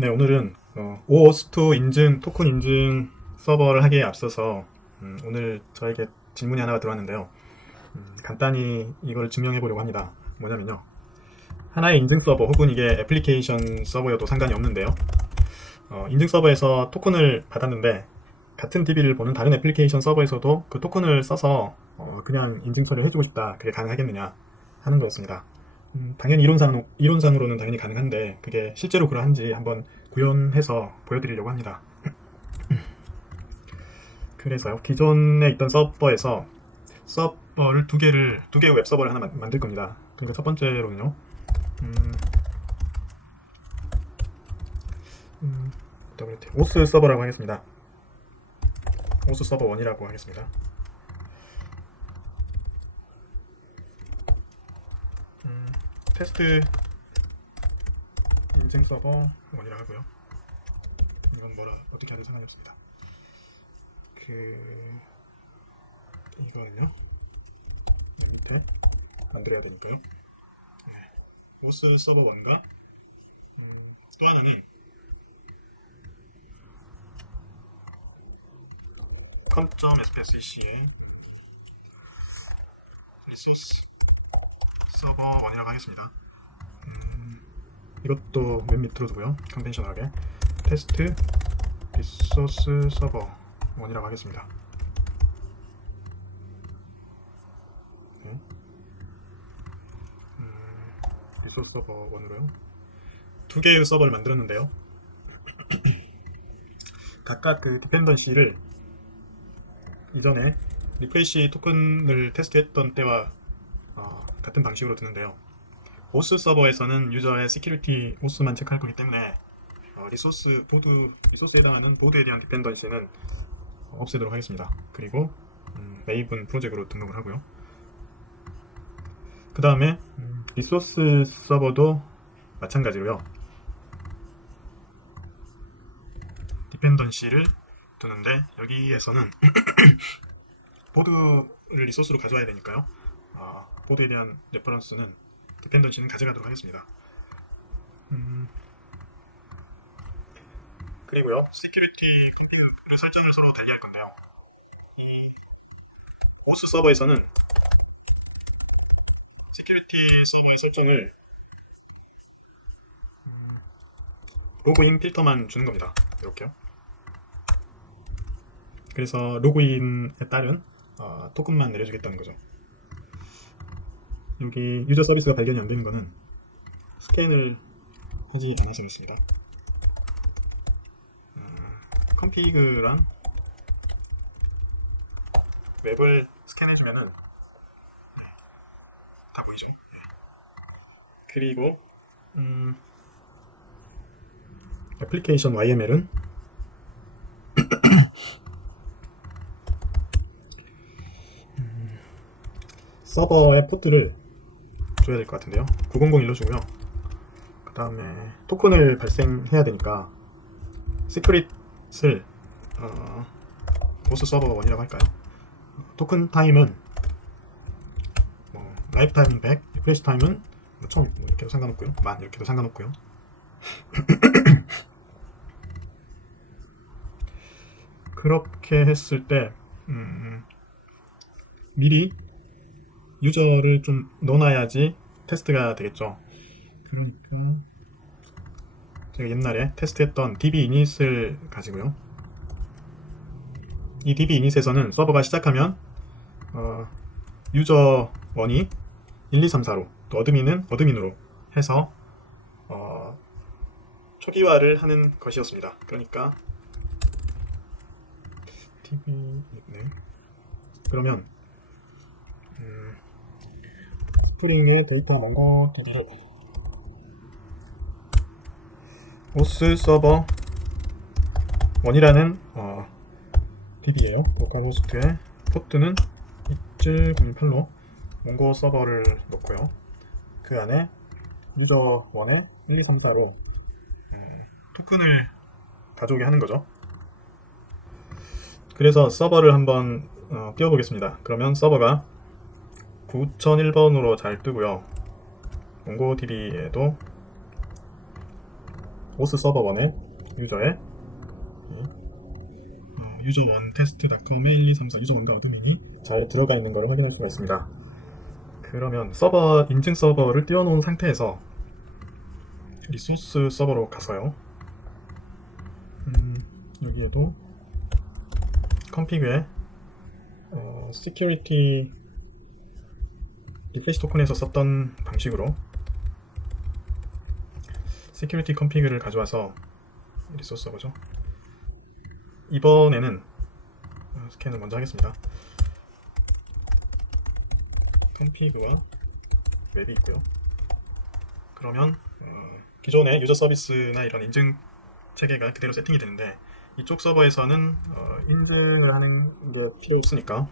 네, 오늘은 OAuth2 인증, 토큰 인증 서버를 하기에 앞서서 오늘 저에게 질문이 하나가 들어왔는데요. 간단히 이걸 증명해 보려고 합니다. 뭐냐면요. 하나의 인증 서버 혹은 이게 애플리케이션 서버여도 상관이 없는데요. 인증 서버에서 토큰을 받았는데 같은 DB를 보는 다른 애플리케이션 서버에서도 그 토큰을 써서 그냥 인증 처리를 해주고 싶다. 그게 가능하겠느냐 하는 거였습니다. 당연히 이론상으로는 당연히 가능한데 그게 실제로 그러한지 한번 구현해서 보여드리려고 합니다. 그래서요, 기존에 있던 서버에서 서버를 두 개의 웹 서버를 하나 만들 겁니다. 그러니까 첫 번째로는요, 오스 서버라고 하겠습니다. 오스 서버 1이라고 하겠습니다. 테스트 인증 서버 1이라고 하고요. 이건 뭐라 어떻게 하든 상관이 없습니다. 이거는요, 밑에 만들어야 되니까요. 오스 서버 1과 또 하나는 com.spsec의 리소스 서버 1이라고 하겠습니다. 이것도 맨 밑으로 두고요. 컨벤셔널하게 테스트 리소스 서버 1이라고 하겠습니다. 네. 리소스 서버 1으로요. 두 개의 서버를 만들었는데요. 각각 그 디펜던시를 이전에 리프레시 토큰을 테스트했던 때와 같은 방식으로 두는데요. 오스 서버에서는 유저의 시큐리티 오스만 체크할 거기 때문에 리소스에 해당하는 보드에 대한 디펜던시는 없애도록 하겠습니다. 그리고 메이븐 프로젝트로 등록을 하고요. 그 다음에 리소스 서버도 마찬가지로요. 디펜던시를 두는데 여기에서는 보드를 리소스로 가져와야 되니까요. 보드에 대한 레퍼런스는 디펜던시는 가져가도록 하겠습니다. 그리고요, 시큐리티 컴퓨터를 설정을 서로 달리할 건데요. 이 오스 서버에서는 시큐리티 서버의 설정을 로그인 필터만 주는 겁니다. 이렇게요. 그래서 로그인에 따른 토큰만 내려주겠다는 거죠. 여기 유저 서비스가 발견이 안 되는 거는 스캔을 하지 않아서 그렇습니다. 컨피그랑 웹을 스캔해주면은 다 보이죠. 그리고 애플리케이션 YML은 서버의 포트를 줘야 될 것 같은데요. 9001로 주고요. 그 다음에 토큰을 발생해야 되니까 시크릿을 오스 서버 1이라고 할까요? 토큰 타임은 라이프 타임은 100, 리프레시 타임은 1000 이렇게도 상관없고요. 10,000 이렇게도 상관없고요. 그렇게 했을 때 미리 유저를 좀 넣어놔야지 테스트가 되겠죠. 그러니까 제가 옛날에 테스트했던 DB 이닛을 가지고요. 이 DB 이닛에서는 서버가 시작하면 유저 1이 1, 2, 3, 4로 또 어드민은 어드민으로 해서 초기화를 하는 것이었습니다. 그러니까 DB 이닛 그러면 스프링의 데이터 몽고 DB를 오스 서버 1이라는 DB예요. 로컬 호스트에 포트는 2708로 몽고 서버를 놓고요. 그 안에 유저 1에 1, 2, 3, 4로 토큰을 가져오게 하는 거죠. 그래서 서버를 한번 띄워보겠습니다. 그러면 서버가 9001번으로 잘 뜨고요. 몽고DB에도 오스 서버 1의 유저의 user1 test.com의 1, 2, 3, 4 user1과 어드민이 잘 들어가 있는 것을 확인할 수가 있습니다. 그러면 서버 인증 서버를 띄워놓은 상태에서 리소스 서버로 가서요. 여기에도 config에 security 리프레시 토큰에서 썼던 방식으로 security config를 가져와서 리소스 서버죠. 이번에는 스캔을 먼저 하겠습니다. config와 웹이 있고요. 그러면 기존의 유저 서비스나 이런 인증 체계가 그대로 세팅이 되는데 이쪽 서버에서는 인증을 하는 게 필요 없으니까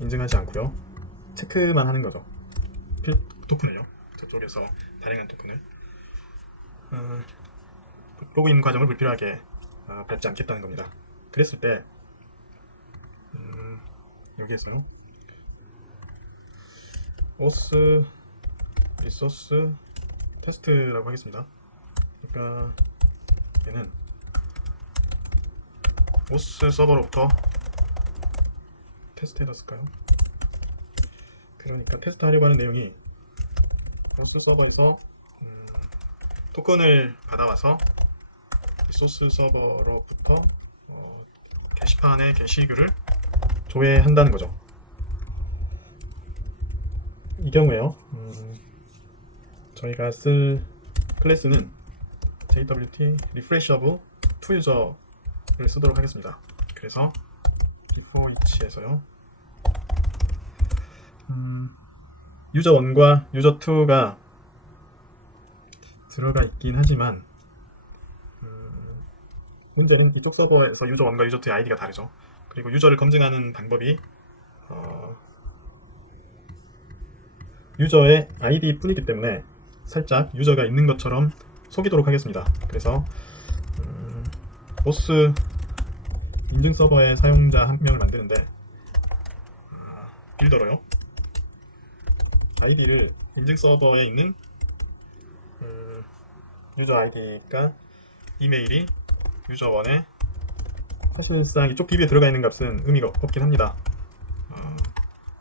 인증하지 않고요. 체크만 하는 거죠. 토큰을요. 저쪽에서 발행한 토큰을 로그인 과정을 불필요하게 밟지 않겠다는 겁니다. 그랬을 때 여기에서요. 오스 리소스 테스트라고 하겠습니다. 그러니까 얘는 오스 서버로부터 테스트에다 쓸까요? 그러니까 테스트 하려고 하는 내용이 오스 서버에서 토큰을 받아와서 리소스 서버로부터 게시판의 게시글을 조회한다는 거죠. 이 경우에요. 저희가 쓸 클래스는 JWT refresh of to user를 쓰도록 하겠습니다. 그래서 before each에서요. 유저 1과 유저 2가 들어가 있긴 하지만 문제는 이쪽 서버에서 유저 1과 유저 2의 아이디가 다르죠. 그리고 유저를 검증하는 방법이 유저의 아이디 뿐이기 때문에 살짝 유저가 있는 것처럼 속이도록 하겠습니다. 그래서 보스 인증 서버의 사용자 한 명을 만드는데 빌더로요. 아이디를 인증 서버에 있는 유저 아이디가 이메일이 유저 1에 사실상 이쪽 DB에 들어가 있는 값은 의미가 없긴 합니다.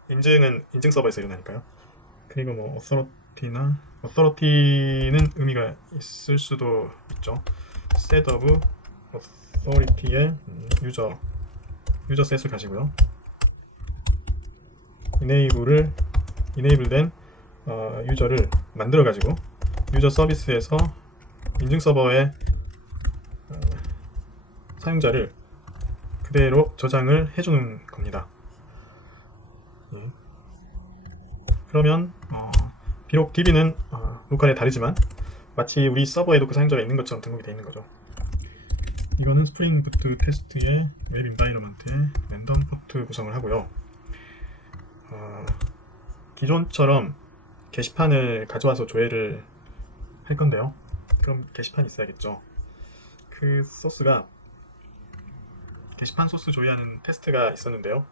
인증은 인증 서버에서 일어나니까요. 그리고 뭐 authority는 의미가 있을 수도 있죠. set of authority의 유저 set을 가지고요. enable된 유저를 만들어 가지고 유저 서비스에서 인증 서버의 사용자를 그대로 저장을 해주는 겁니다. 예. 그러면 비록 DB는 로컬에 다르지만 마치 우리 서버에도 그 사용자가 있는 것처럼 등록이 되어 있는 거죠. 이거는 스프링 부트 테스트의 웹 인바이러먼트의 랜덤 포트 구성을 하고요. 기존처럼 게시판을 가져와서 조회를 할 건데요. 그럼 게시판이 있어야겠죠. 그 소스가 게시판 소스 조회하는 테스트가 있었는데요.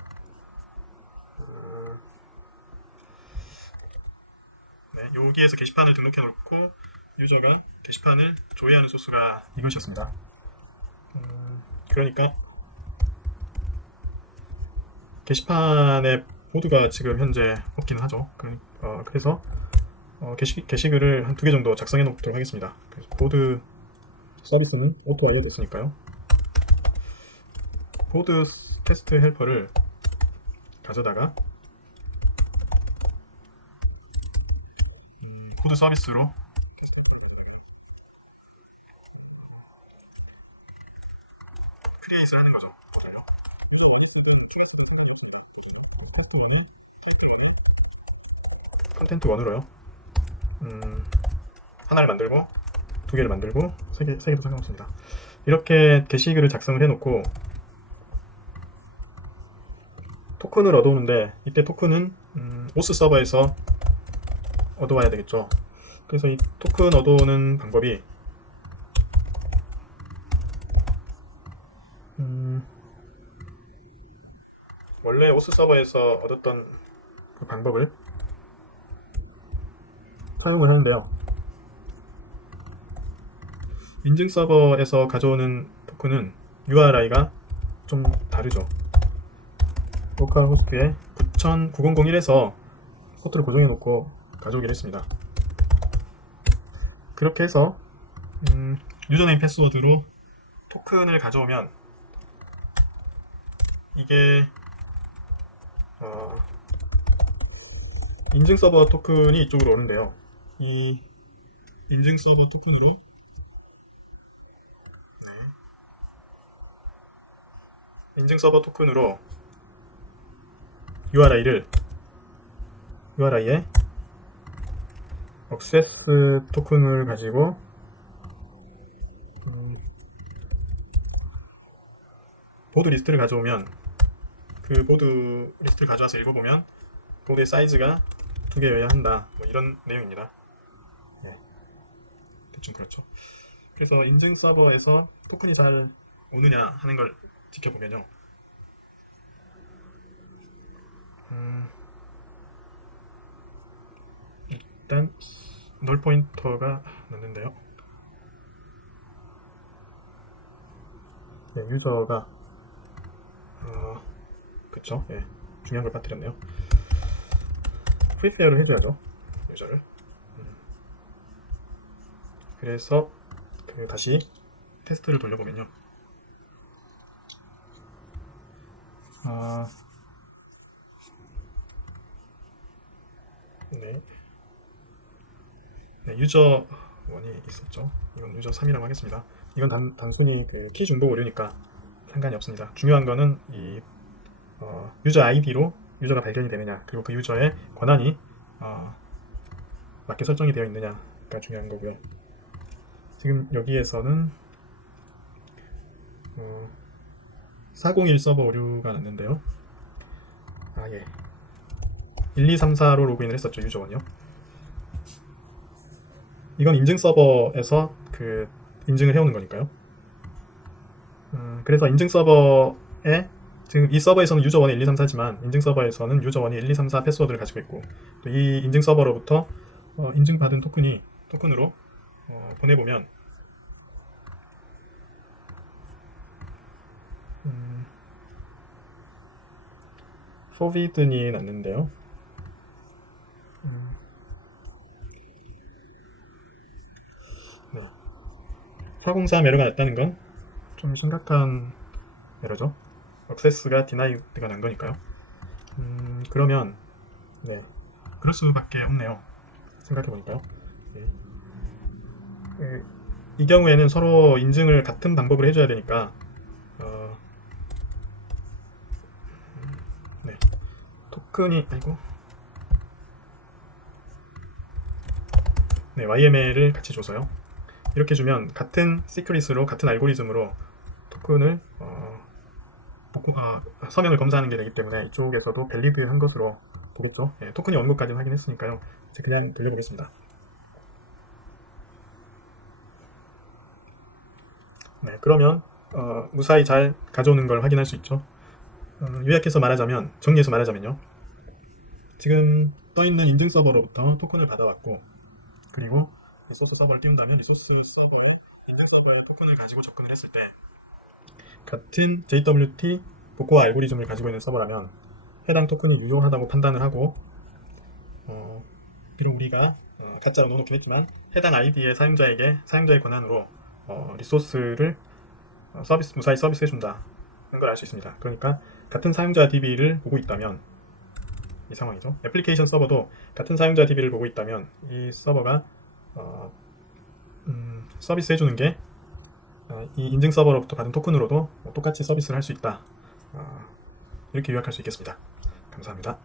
네, 여기에서 게시판을 등록해 놓고 유저가 게시판을 조회하는 소스가 이것이었습니다. 그러니까 게시판에 보드가 지금 현재 없기는 하죠. 그래서 게시글을 한 2개 정도 작성해 놓도록 하겠습니다. 그래서 보드 서비스는 오토 완료됐으니까요. 보드 테스트 헬퍼를 가져다가 보드 서비스로 크리에이트를 하는 거죠. 컨텐트 1으로요. 하나를 만들고 2개를 만들고 3개도 상관없습니다. 이렇게 게시글을 작성을 해놓고 토큰을 얻어오는데 이때 토큰은 오스 서버에서 얻어와야 되겠죠. 그래서 이 토큰 얻어오는 방법이 원래 오스 서버에서 얻었던 그 방법을 사용을 하는데요. 인증 서버에서 가져오는 토큰은 URI가 좀 다르죠. 로컬 호스트에 9001에서 포트를 고정해 놓고 가져오기로 했습니다. 그렇게 해서 유저네임 패스워드로 토큰을 가져오면 이게 인증 서버 토큰이 이쪽으로 오는데요. 이 인증 서버 토큰으로 인증 서버 토큰으로 URI에 액세스 토큰을 가지고 보드 리스트를 가져오면 그 보드 리스트를 가져와서 읽어보면 보드의 사이즈가 2개여야 한다, 뭐 이런 내용입니다. 대충 그렇죠. 그래서 인증 서버에서 토큰이 잘 오느냐 하는 걸 지켜보면요, 일단 널 포인터가 났는데요. 네, 유저가 그쵸, 예, 중요한 걸 빠뜨렸네요. 프리페어를 해줘야죠, 유저를. 그래서 다시 테스트를 돌려보면요, 네, 유저 1이 있었죠. 이건 유저 3이라고 하겠습니다. 이건 단순히 키 중복 오류니까 상관이 없습니다. 중요한 거는 이 유저 아이디로 유저가 발견이 되느냐, 그리고 그 유저의 권한이 맞게 설정이 되어 있느냐가 중요한 거고요. 지금 여기에서는 401 서버 오류가 났는데요. 예, 1234로 로그인을 했었죠, 유저 1이요. 이건 인증 서버에서 인증을 해오는 거니까요. 그래서 인증 서버에 지금 이 서버에서는 유저 1이 1234지만 인증 서버에서는 유저 1이 1234 패스워드를 가지고 있고, 또 이 인증 서버로부터 인증받은 토큰으로 보내보면 forbidden이 났는데요. 404 에러가 났다는 건 좀 심각한 에러죠. 액세스가 디나이드가 난 거니까요. 그러면 그럴 수밖에 없네요, 생각해보니까요. 이 경우에는 서로 인증을 같은 방법으로 해줘야 되니까 토큰이 YML을 같이 줘서요. 이렇게 주면 같은 시크릿으로, 같은 알고리즘으로 토큰을 서명을 검사하는 게 되기 때문에 이쪽에서도 밸리드한 것으로 보겠죠. 토큰이 오는 것까지는 확인했으니까요. 이제 그냥 돌려보겠습니다. 그러면 무사히 잘 가져오는 걸 확인할 수 있죠. 요약해서 말하자면, 정리해서 말하자면요, 지금 떠있는 인증 서버로부터 토큰을 받아왔고, 그리고 리소스 서버를 띄운다면 리소스 서버에 인증 서버의 토큰을 가지고 접근을 했을 때 같은 JWT 복호화 알고리즘을 가지고 있는 서버라면 해당 토큰이 유효하다고 판단을 하고, 비록 우리가 가짜로 넣어놓긴 했지만 해당 아이디의 사용자의 권한으로 리소스를 무사히 서비스해준다는 걸 알 수 있습니다. 그러니까 같은 사용자 DB를 보고 있다면, 이 상황이죠. 애플리케이션 서버도 같은 사용자 DB를 보고 있다면 이 서버가 서비스 해주는 게 이 인증 서버로부터 받은 토큰으로도 똑같이 서비스를 할 수 있다. 이렇게 요약할 수 있겠습니다. 감사합니다.